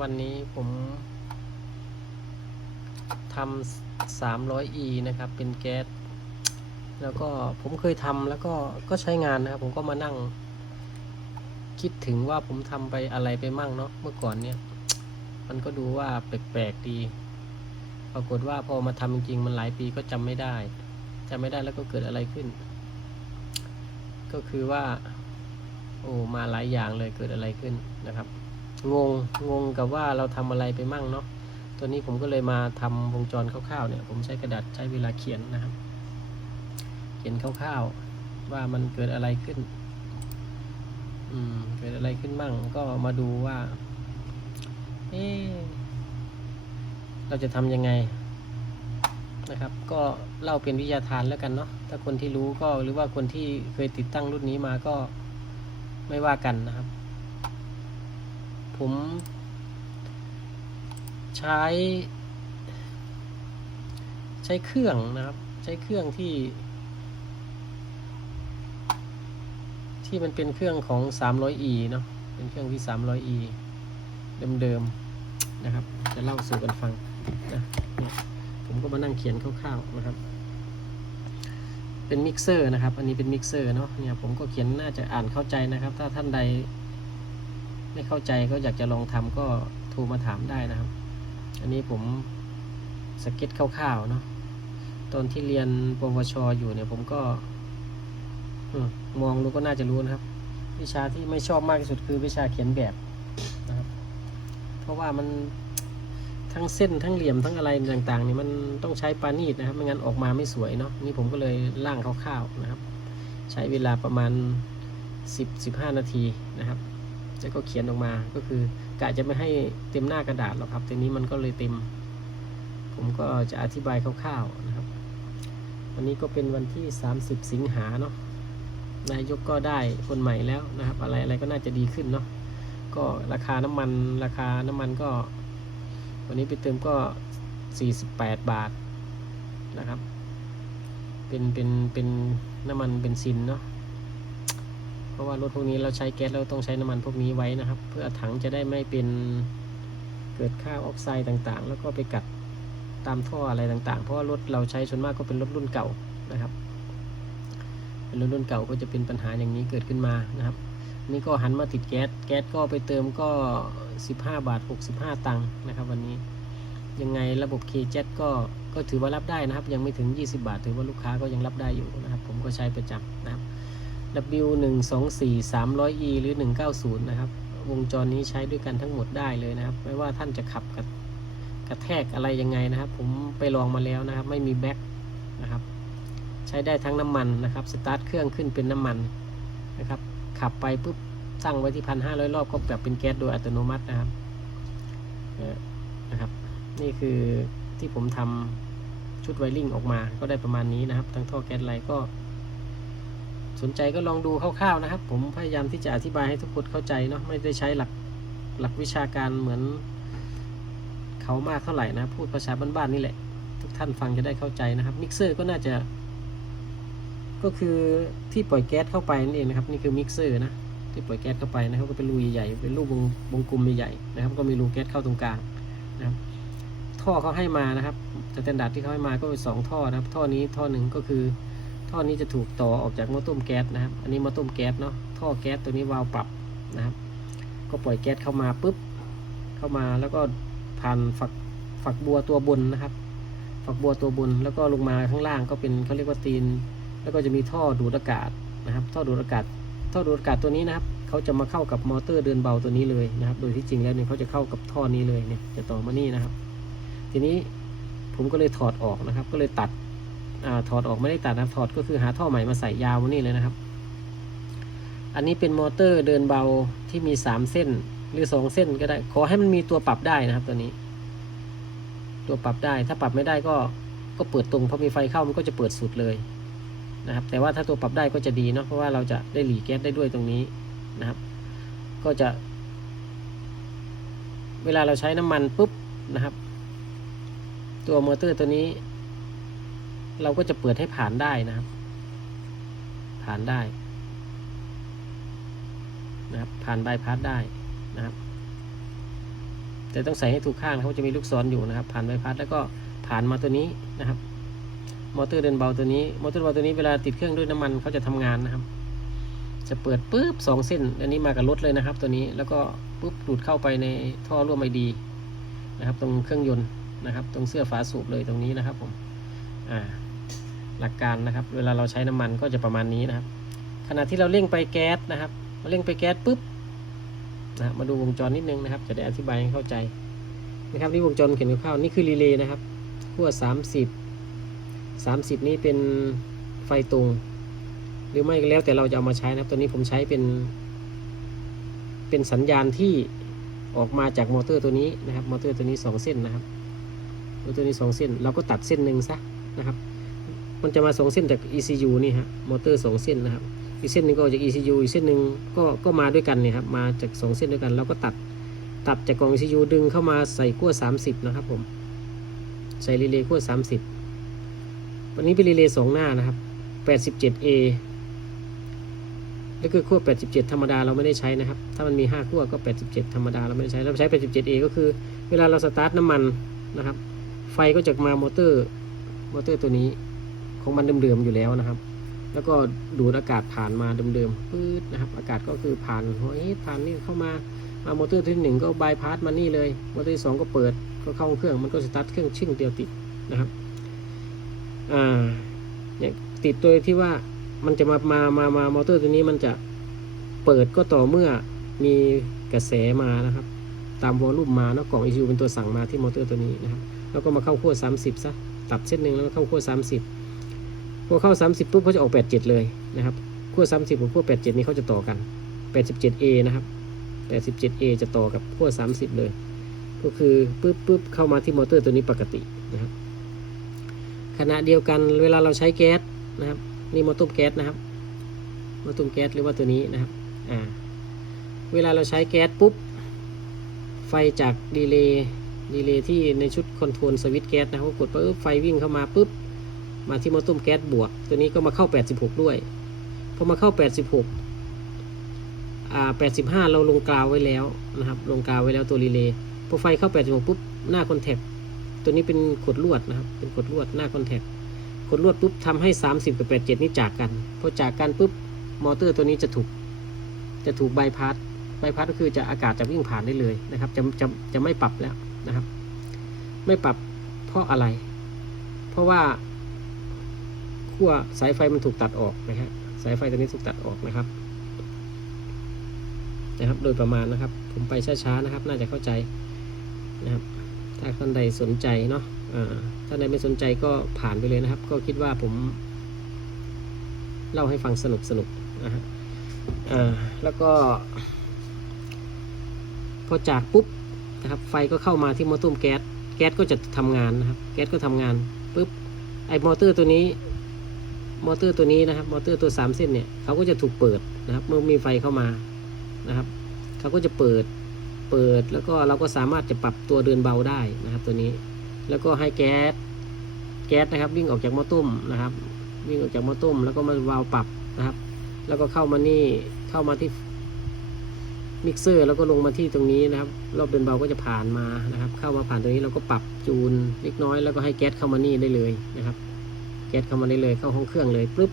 วันนี้ผมทำา3 0 0 e นะครับ เป็นแก๊ส แล้วก็ผมเคยทำแล้วก็ก็ใช้งานนะครับ ผมก็มานั่ง คิดถึงว่าผมทำไปอะไรไปมั่งเนาะเมื่อก่อนเนี่ย มันก็ดูว่าแปลกๆดี ปรากฏว่าพอมาทำจริงๆมันหลายปีก็จำไม่ได้จำไม่ได้แล้วก็เกิดอะไรขึ้น ก็คือว่า โอ้มาหลายอย่างเลยเกิดอะไรขึ้นนะครับ งงงงกับว่าเราทำอะไรไปมั่งเนาะตัวนี้ผมก็เลยมาทำวงจรคร่าวๆเนี่ย ผมใช้กระดาษใช้เวลาเขียนนะครับ เขียนคร่าวๆว่ามันเกิดอะไรขึ้น อืม เกิดอะไรขึ้นมั่ง ก็มาดูว่า เอเราจะทำยังไงนะครับ ก็เล่าเป็นวิทยาทานแล้วกันเนาะถ้าคนที่รู้ก็หรือว่าคนที่เคยติดตั้งรุ่นนี้มาก็ไม่ว่ากันนะครับ ผมใช้ ใช้เครื่องนะครับ ใช้เครื่องที่ ที่มันเป็นเครื่องของ 300e เนาะเป็นเครื่องที่ 300e เดิมๆนะครับ จะเล่าสู่กันฟังนะเนี่ยผมก็มานั่งเขียนคร่าวๆนะครับ เป็นมิกเซอร์นะครับ อันนี้เป็นมิกเซอร์เนาะเนี่ยผมก็เขียนน่าจะอ่านเข้าใจนะครับ ถ้าท่านใด ไม่เข้าใจก็อยากจะลองทำก็โทรมาถามได้นะครับ อันนี้ผมสเก็ตคร่าวๆเนาะตอนที่เรียนปวชอยู่เนี่ยผมก็อมมองดูก็น่าจะรู้นะครับ วิชาที่ไม่ชอบมากที่สุดคือวิชาเขียนแบบนะครับ เพราะว่ามันทั้งเส้นทั้งเหลี่ยมทั้งอะไรต่างๆนี่มันต้องใช้ปานีตนะครับ ไม่งั้นออกมาไม่สวยเนาะนี่ผมก็เลยร่างคร่าวๆนะครับ ใช้เวลาประมาณ 10-15 นาทีนะครับ แล้วก็เขียนออกมาก็คือกะจะไม่ให้เต็มหน้ากระดาษหรอกครับทีนี้มันก็เลยเต็ม ผมก็จะอธิบายคร่าวๆนะครับ วันนี้ก็เป็นวันที่ 30 สิงหาเนาะนายกก็ได้คนใหม่แล้วนะครับ อะไรอะไรก็น่าจะดีขึ้นเนาะก็ราคาน้ำมันราคาน้ำมันก็ วันนี้ไปเติมก็ 48 บาทนะครับ เป็นเป็นเป็นน้ำมันเบนซินเนาะ ราะว่ารถพวกนี้เราใช้แก๊สเราต้องใช้น้ำมันพวกนี้ไว้นะครับ เพื่อถังจะได้ไม่เป็นเกิดค่าออกไซด์ต่างๆ แล้วก็ไปกัดตามท่ออะไรต่างๆ เพราะว่ารถเราใช้ส่วนมากก็เป็นรถรุ่นเก่านะครับ เป็นรถรุ่นเก่าก็จะเป็นปัญหาอย่างนี้เกิดขึ้นมานะครับ นี่ก็หันมาติดแก๊ส แก๊สก็ไปเติมก็ 15 บาท 65 ตังค์นะครับ วันนี้ ยังไงระบบ KZ ก็ก็ถือว่ารับได้นะครับ ยังไม่ถึง 20 บาท ถือว่าลูกค้าก็ยังรับได้อยู่นะครับ ผมก็ใช้ประจำนะครับ W 1 2 4 300 E หรือ 190 นะครับ วงจรนี้ใช้ด้วยกันทั้งหมดได้เลยนะครับ ไม่ว่าท่านจะขับกระกระแทกอะไรยังไงนะครับ ผมไปลองมาแล้วนะครับ ไม่มีแบ็คนะครับ ใช้ได้ทั้งน้ำมันนะครับ สตาร์ทเครื่องขึ้นเป็นน้ำมันนะครับ ขับไปปุ๊บตั้งไว้ที่พันห้าร้อยรอบก็แบบเป็นแก๊สโดยอัตโนมัตินะครับเอ่อนะครับ นี่คือที่ผมทำชุดไวริงออกมาก็ได้ประมาณนี้นะครับ ทั้งท่อแก๊สไลน์ก็ สนใจก็ลองดูคร่าวๆนะครับ ผมพยายามที่จะอธิบายให้ทุกคนเข้าใจเนาะไม่ได้ใช้หลักหลักวิชาการเหมือนเขามากเท่าไหร่นะ พูดภาษาบ้านๆนี่แหละ ทุกท่านฟังจะได้เข้าใจนะครับมิกเซอร์ก็น่าจะ ก็คือที่ปล่อยแก๊สเข้าไปนั่นเองนะครับ นี่คือมิกเซอร์นะที่ปล่อยแก๊สเข้าไปนะครับ ก็เป็นรูใหญ่ๆเป็นรูวงวงกลมใหญ่ๆนะครับ ก็มีรูแก๊สเข้าตรงกลางนะครับท่อเขาให้มานะครับสแตนดาร์ดที่เขาให้มาก็เป็นสองท่อนะครับ ท่อนี้ท่อหนึ่งก็คือ ท่อนี้จะถูกต่อออกจากหม้อต้มแก๊สนะครับ อันนี้หม้อต้มแก๊สเนาะ ท่อแก๊สตัวนี้วาล์วปรับนะครับ ก็ปล่อยแก๊สเข้ามาปุ๊บ เข้ามาแล้วก็ผ่านฝักฝักบัวตัวบนนะครับ ฝักบัวตัวบนแล้วก็ลงมาข้างล่างก็เป็นเขาเรียกว่าตีน แล้วก็จะมีท่อดูดอากาศนะครับ ท่อดูดอากาศ ท่อดูดอากาศตัวนี้นะครับ เขาจะมาเข้ากับมอเตอร์เดินเบาตัวนี้เลยนะครับ โดยที่จริงแล้วเนี่ยเขาจะเข้ากับท่อนี้เลยเนี่ย จะต่อมานี่นะครับ ทีนี้ผมก็เลยถอดออกนะครับ ก็เลยตัด อาถอดออกไม่ได้ตัดนะถอดก็คือหาท่อใหม่มาใส่ยาวนี่เลยนะครับ อันนี้เป็นมอเตอร์เดินเบาที่มีสามเส้นหรือสองเส้นก็ได้ ขอให้มันมีตัวปรับได้นะครับ ตัวนี้ ตัวปรับได้ถ้าปรับไม่ได้ก็ก็เปิดตรงพอมีไฟเข้ามันก็จะเปิดสุดเลยนะครับ แต่ว่าถ้าตัวปรับได้ก็จะดีเนาะเพราะว่าเราจะได้หลีแก๊สได้ด้วยตรงนี้นะครับ ก็จะ เวลาเราใช้น้ำมันปุ๊บนะครับ ตัวมอเตอร์ตัวนี้ เราก็จะเปิดให้ผ่านได้นะครับ ผ่านได้นะครับ ผ่านบายพาสได้นะครับ แต่ต้องใส่ให้ถูกข้างเขาจะมีลูกศรอยู่นะครับ ผ่านใบพัดแล้วก็ผ่านมาตัวนี้นะครับ มอเตอร์เดินเบาตัวนี้ มอเตอร์เบาตัวนี้เวลาติดเครื่องด้วยน้ำมันเขาจะทำงานนะครับ จะเปิดปุ๊บสองเส้น อันนี้มากับรถเลยนะครับ ตัวนี้ แล้วก็ปุ๊บดูดเข้าไปในท่อร่วมไอดีนะครับ ตรงเครื่องยนต์นะครับ ตรงเสื้อฝาสูบเลยตรงนี้นะครับผม อ่า หลักการนะครับ เวลาเราใช้น้ำมันก็จะประมาณนี้นะครับ ขณะที่เราเร่งไปแก๊สนะครับเราเร่งไปแก๊สปุ๊บนะบมาดูวงจรนิดนึงนะครับ จะได้อธิบายให้เข้าใจนะครับนี่วงจรเขียนคร่าวนี่คือรีเลย์นะครับขั้ว30 30 นี้เป็นไฟตรง หรือไม่ก็แล้วแต่เราจะเอามาใช้นะครับ ตัวนี้ผมใช้เป็น เป็นสัญญาณที่ออกมาจากมอเตอร์ตัวนี้นะครับ มอเตอร์ตัวนี้ 2 เส้นนะครับ มอเตอร์ตัวนี้ 2 เส้น เราก็ตัดเส้นหนึ่งซะนะครับ มันจะมาสองเส้นจาก ECU นี่ฮะมอเตอร์สองเส้นนะครับอีกเส้นหนึ่งก็จาก ECU อีกเส้นหนึ่งก็ก็มาด้วยกันเนี่ยครับมาจากสองเส้นด้วยกันเราก็ตัดตัดจากกล่อง ECU ดึงเข้ามาใส่ขั้ว30 นะครับผม ใส่รีเลย์ขั้ว30 วันนี้เป็นรีเลย์สองหน้านะครับ 87A แล้วคือขั้ว87 ธรรมดาเราไม่ได้ใช้นะครับ ถ้ามันมี 5ขั้วก็ 87 ธรรมดาเราไม่ได้ใช้เราใช้ 87A ก็คือ เวลาเราสตาร์ทน้ำมันนะครับ ไฟก็จะมามอเตอร์มอเตอร์ตัวนี้ ของมันเดิมๆอยู่แล้วนะครับ แล้วก็ดูดอากาศผ่านมาเดิมๆปื๊ดนะครับ อากาศก็คือผ่านโอ้ยผ่านนี่เข้ามามามอเตอร์ที่หนึ่งก็บายพาสมานี่เลยมอเตอร์ที่สองก็เปิดก็เข้าเครื่องมันก็สตาร์ทเครื่องชึ่งเดียวติดนะครับอ่าเนี่ยติดโดยที่ว่ามันจะมามามามามอเตอร์ตัวนี้มันจะเปิดก็ต่อเมื่อมีกระแสมานะครับ ตามวอลลุ่มมาเนาะกล่อง ECU เป็นตัวสั่งมาที่มอเตอร์ตัวนี้นะครับ แล้วก็มาเข้าขั้ว30ซะตัดเส้นหนึ่งแล้วเข้าขั้ว30 พอเข้า 30ปุ๊บเขาจะออก 87 เลยนะครับขั้ว30กับขั้ว87 นี้เขาจะต่อกัน 87A นะครับ 87A จะต่อกับขั้ว30 เลย ก็คือปุ๊บปุ๊บเข้ามาที่มอเตอร์ตัวนี้ปกตินะครับขณะเดียวกันเวลาเราใช้แก๊สนะครับนี่มอต้มแก๊สนะครับมอต้มแก๊สหรือว่าตัวนี้นะครับอ่าเวลาเราใช้แก๊สปุ๊บไฟจากดีเลย์ดีเลย์ที่ในชุดคอนโทรลสวิตช์แก๊สนะครับกดปุ๊บไฟวิ่งเข้ามาปุ๊บ มาที่มอต้มแก๊สบวก ตัวนี้ก็มาเข้า 86 ด้วยพอมาเข้า 86อ่า85 เราลงกราวไว้แล้วนะครับ ลงกราวไว้แล้วตัวรีเลย์พอไฟเข้า 86 ปุ๊บ หน้าคอนแทคตัวนี้เป็นขดลวดนะครับ เป็นขดลวดหน้าคอนแทคขดลวดปุ๊บทำให้ 30 กับ 87 นี่จากกันพอจากกันปุ๊บมอเตอร์ตัวนี้จะถูกจะถูกใบพัดใบพัดก็คือจะอากาศจะวิ่งผ่านได้เลยนะครับ จะจะจะไม่ปรับแล้วนะครับ ไม่ปรับเพราะอะไร เพราะว่า ขั้วสายไฟมันถูกตัดออกนะฮะสายไฟตัวนี้ถูกตัดออกนะครับ นะครับ โดยประมาณนะครับ ผมไปช้าๆนะครับ น่าจะเข้าใจนะครับ ถ้าท่านใดสนใจเนาะอ่าท่านใดไม่สนใจก็ผ่านไปเลยนะครับ ก็คิดว่าผม เล่าให้ฟังสนุกสนุกนะฮะแล้วก็ พอจากปุ๊บนะครับ ไฟก็เข้ามาที่มอเตอร์แก๊สแก๊สก็จะทำงานนะครับ แก๊สก็ทำงานปุ๊บไอ้มอเตอร์ตัวนี้ มอเตอร์ตัวนี้นะครับ มอเตอร์ตัวสามเส้นเนี่ยเขาก็จะถูกเปิดนะครับ เมื่อมีไฟเข้ามานะครับเขาก็จะเปิดเปิดแล้วก็เราก็สามารถจะปรับตัวเดินเบาได้นะครับ ตัวนี้ แล้วก็ให้แก๊สแก๊สนะครับ วิ่งออกจากหม้อต้มนะครับ วิ่งออกจากหม้อต้ม แล้วก็มาวาล์วปรับนะครับ แล้วก็เข้ามานี่เข้ามาที่มิกเซอร์แล้วก็ลงมาที่ตรงนี้นะครับ รอบเดินเบาก็จะผ่านมานะครับ เข้ามาผ่านตรงนี้เราก็ปรับจูนเล็กน้อยแล้วก็ให้แก๊สเข้ามานี่ได้เลยนะครับ แก๊สเข้ามาได้เลยเข้าห้องเครื่องเลยปุ๊บ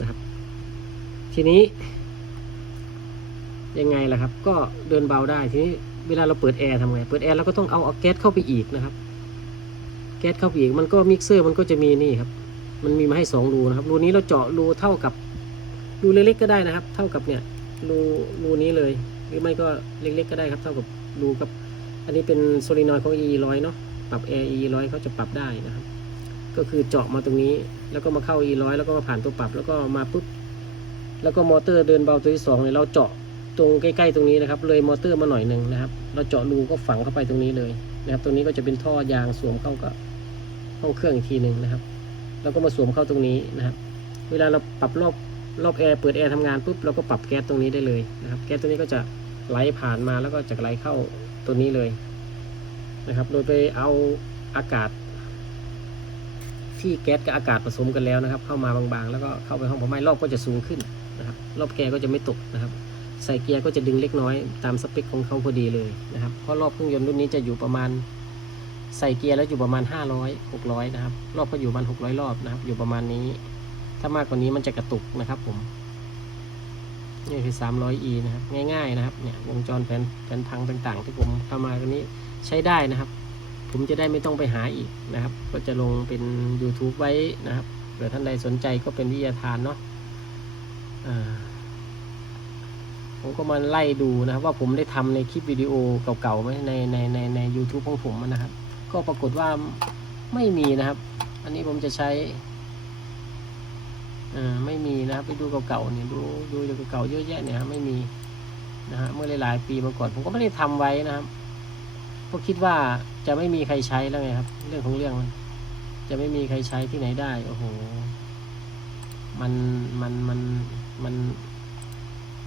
นะครับ ทีนี้ ยังไงล่ะครับ ก็เดินเบาได้ทีนี้เวลาเราเปิดแอร์ทำไงเปิดแอร์เราก็ต้องเอาเอาแก๊สเข้าไปอีกนะครับ แก๊สเข้าไปอีกมันก็มิกเซอร์มันก็จะมีนี่ครับ มันมีมาให้สองรูนะครับรูนี้เราเจาะรูเท่ากับรูเล็กๆก็ได้นะครับ เท่ากับเนี่ยรูรูนี้เลย หรือไม่ก็เล็กๆก็ได้ครับ เท่ากับรูกับ อันนี้เป็นโซลินอยด์ของ E ร้อยเนาะปรับแอร์ E ร้อยเขาจะปรับได้นะครับ ก็คือเจาะมาตรงนี้ แล้วก็มาเข้า E ร้อยแล้วก็มาผ่านตัวปรับแล้วก็มาปุ๊บแล้วก็มอเตอร์เดินเบาตัวที่สองเนี่ยเราเจาะตรงใกล้ๆตรงนี้นะครับ เลยมอเตอร์มาหน่อยหนึ่งนะครับ เราเจาะรูก็ฝังเข้าไปตรงนี้เลยนะครับตรงนี้ก็จะเป็นท่อยางสวมเข้ากับห้องเครื่องอีกทีหนึ่งนะครับ แล้วก็มาสวมเข้าตรงนี้นะครับ เวลาเราปรับรอบรอบแอร์เปิดแอร์ทำงานปุ๊บเราก็ปรับแก๊สตรงนี้ได้เลยนะครับแก๊สตัวนี้ก็จะไหลผ่านมาแล้วก็จะไหลเข้าตัวนี้เลยนะครับ โดยไปเอาอากาศ ที่แก๊สกับอากาศผสมกันแล้วนะครับ เข้ามาบางๆ แล้วก็เข้าไปห้องผมไหม้รอบก็จะสูงขึ้นนะครับ รอบแกก็จะไม่ตกนะครับใส่เกียร์ก็จะดึงเล็กน้อยตามสเปคของเขาพอดีเลยนะครับ เพราะรอบเครื่องยนต์รุ่นนี้จะอยู่ประมาณใส่เกียร์แล้วอยู่ประมาณ 500 600 นะครับ รอบก็อยู่ประมาณ 600 รอบนะครับ อยู่ประมาณนี้ ถ้ามากกว่านี้มันจะกระตุกนะครับผม นี่คือ 300e นะครับ ง่ายๆนะครับ เนี่ยวงจรแผนแผนพังต่างๆ ที่ผมทำมาตัวนี้ใช้ได้นะครับ ผมจะได้ไม่ต้องไปหาอีกนะครับ ก็จะลงเป็น YouTube ไว้นะครับเผื่อท่านใดสนใจก็เป็นวิทยาทานเนาะผมก็มาไล่ดูนะครับ ว่าผมได้ทำในคลิปวิดีโอเก่าๆไหมในในในใน u t u b e ของผมนะครับ ก็ปรากฏว่าไม่มีนะครับ อันนี้ผมจะใช้อ่าไม่มีนะครับ ไปดูเก่าๆเนี่ยดูดูจากเก่าๆเยอะแยะเนี่ยครับไม่มีนะฮะเมื่อหลายๆปีมาก่อน ผมก็ไม่ได้ทำไว้นะครับ ก็คิดว่าจะไม่มีใครใช้แล้วไงครับ เรื่องของเรื่องมันจะไม่มีใครใช้ที่ไหนได้ โอ้โห มันมันมันมัน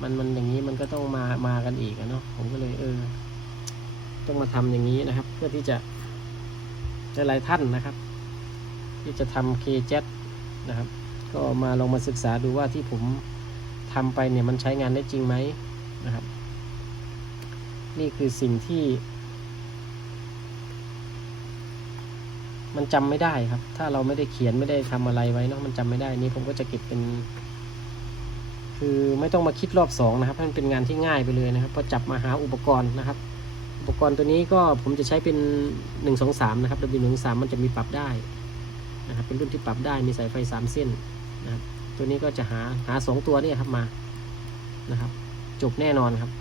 มันมันอย่างนี้มันก็ต้องมามากันอีกอะเนาะผมก็เลย เออ ต้องมาทำอย่างนี้นะครับ เพื่อที่จะหลายท่านนะครับ ที่จะทำเคเจ็นะครับ ก็มาลองมาศึกษาดูว่าที่ผมทำไปเนี่ยมันใช้งานได้จริงไหมนะครับ นี่คือสิ่งที่ มันจำไม่ได้ครับ ถ้าเราไม่ได้เขียนไม่ได้ทำอะไรไว้เนาะมันจำไม่ได้นี่ผมก็จะเก็บเป็น คือไม่ต้องมาคิดรอบสองนะครับมันเป็นงานที่ง่ายไปเลยนะครับพอจับมาหาอุปกรณ์นะครับ อุปกรณ์ตัวนี้ก็ผมจะใช้เป็นหนึ่งสองสามนะครับ W หนึ่งสามมันจะมีปรับได้นะครับ เป็นรุ่นที่ปรับได้มีสายไฟสามเส้นนะครับ ตัวนี้ก็จะหาหาสองตัวนี่ครับมานะครับ จบแน่นอนครับ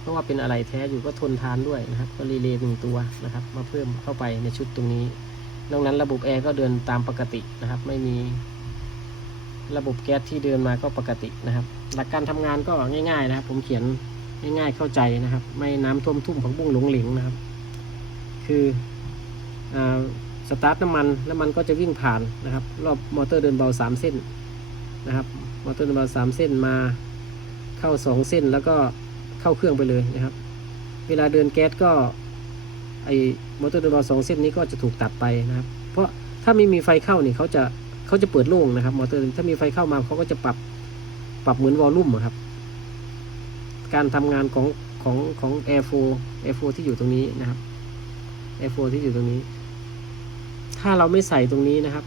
เพราะว่าเป็นอะไรแท้อยู่ก็ทนทานด้วยนะครับ ก็รีเลย์หนึ่งตัวนะครับ มาเพิ่มเข้าไปในชุดตรงนี้ นอกนั้นระบบแอร์ก็เดินตามปกตินะครับ ไม่มีระบบแก๊สที่เดินมาก็ปกตินะครับ หลักการทำงานก็ง่าย ๆ นะครับ ผมเขียนง่ายๆเข้าใจนะครับ ไม่น้ำท่วมทุ่มผังบุ้งหลงเหลงนะครับ คืออสตาร์ทน้ำมันแล้วมันก็จะวิ่งผ่านนะครับ รอบมอเตอร์เดินเบาสามเส้นนะครับ มอเตอร์เดินเบาสามเส้นมาเข้าสองเส้นแล้วก็ เข้าเครื่องไปเลยนะครับ เวลาเดินแก๊สก็ไอมอเตอร์เดินเบาสองเส้นนี้ก็จะถูกตัดไปนะครับ เพราะถ้าไม่มีไฟเข้านี่เขาจะเขาจะเปิดโล่งนะครับ มอเตอร์ถ้ามีไฟเข้ามาเขาก็จะปรับปรับเหมือนวอลลุ่มครับ การทำงานของของของ Air 4 Air 4ที่อยู่ตรงนี้นะครับ Air 4ที่อยู่ตรงนี้ ถ้าเราไม่ใส่ตรงนี้นะครับ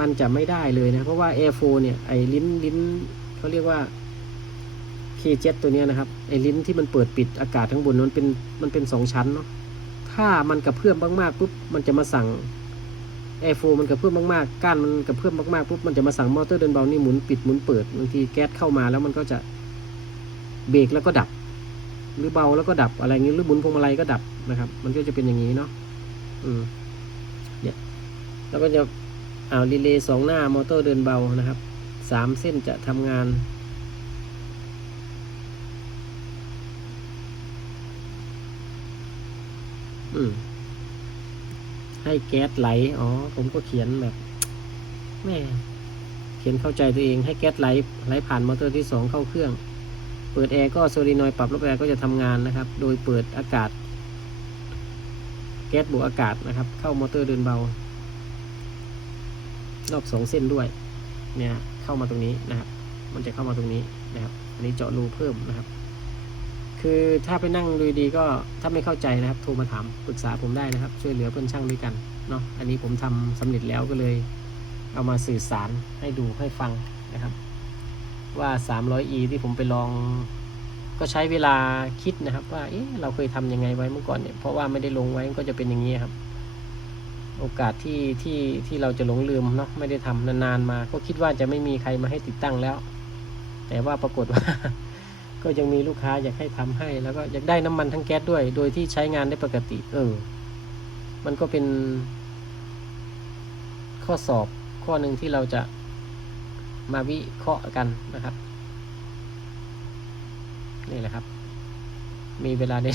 มันจะไม่ได้เลยนะ เพราะว่า Air 4เนี่ยไอลิ้นลิ้นเขาเรียกว่า k j e t ตัวนี้นะครับไอ้ลิ้นที่มันเปิดปิดอากาศทั้งบนมันเป็นมันเป็นสองชั้นเนาะถ้ามันกระเพื่อมมากๆปุ๊บมันจะมาสั่ง Air 4มันกระเพื่อมมากๆก้านมันกระเพื่อมมากๆปุ๊บมันจะมาสั่งมอเตอร์เดินเบานี่หมุนปิดหมุนเปิดบางทีแก๊สเข้ามาแล้วมันก็จะเบรกแล้วก็ดับ หรือเบาแล้วก็ดับอะไรเงี้ยหรือหมุนพวงมาลัยก็ดับนะครับ มันก็จะเป็นอย่างนี้เนาะอืมเนี่ยแล้วก็จะเอารีเลย์สองหน้ามอเตอร์เดินเบานะครับสามเส้นจะทำงาน อืม ให้แก๊สไหล อ๋อ ผมก็เขียนแบบแม่เขียนเข้าใจตัวเอง ให้แก๊สไหลไหลผ่านมอเตอร์ที่สองเข้าเครื่อง เปิดแอร์ก็โซลินอยปรับลบแอร์ก็จะทำงานนะครับ โดยเปิดอากาศ แก๊สบวกอากาศนะครับ เข้ามอเตอร์เดินเบา รอบสองเส้นด้วย เนี่ย เข้ามาตรงนี้นะครับ มันจะเข้ามาตรงนี้นะครับ อันนี้เจาะรูเพิ่มนะครับ คือถ้าไปนั่งดูดีก็ถ้าไม่เข้าใจนะครับ โทรมาถามปรึกษาผมได้นะครับ ช่วยเหลือเพื่อนช่างด้วยกันเนาะอันนี้ผมทำสำเร็จแล้วก็เลย เอามาสื่อสารให้ดูให้ฟังนะครับ ว่า 300e ที่ผมไปลองก็ใช้เวลาคิดนะครับ ว่าเอ๊ะเราเคยทำยังไงไว้เมื่อก่อนเนี่ยเพราะว่าไม่ได้ลงไว้ก็จะเป็นอย่างนี้ครับ โอกาสที่ที่ที่เราจะหลงลืมเนาะไม่ได้ทำนานๆมา ก็คิดว่าจะไม่มีใครมาให้ติดตั้งแล้ว แต่ว่าปรากฏว่า ก็ยังมีลูกค้าอยากให้ทำให้ แล้วก็อยากได้น้ำมันทั้งแก๊สด้วย โดยที่ใช้งานได้ปกติ เออ มันก็เป็น ข้อสอบข้อหนึ่งที่เราจะมาวิเคราะห์กันนะครับ นี่แหละครับ มีเวลาได้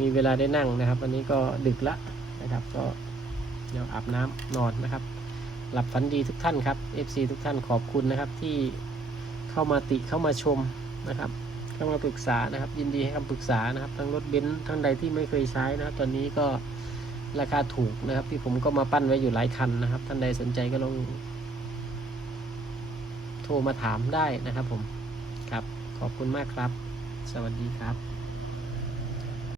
มีเวลาได้นั่งนะครับ วันนี้ก็ดึกละนะครับ ก็เดี๋ยวอาบน้ำนอนนะครับ หลับฝันดีทุกท่านครับ FC ทุกท่านขอบคุณนะครับที่เข้ามาติเข้ามาชม นะครับเข้ามาปรึกษานะครับ ยินดีให้คำปรึกษานะครับ ทั้งรถเบนซ์ทั้งใดที่ไม่เคยใช้นะครับ ตอนนี้ก็ราคาถูกนะครับ ที่ผมก็มาปั้นไว้อยู่หลายคันนะครับ ท่านใดสนใจก็ลองโทรมาถามได้นะครับผมครับขอบคุณมากครับ สวัสดีครับ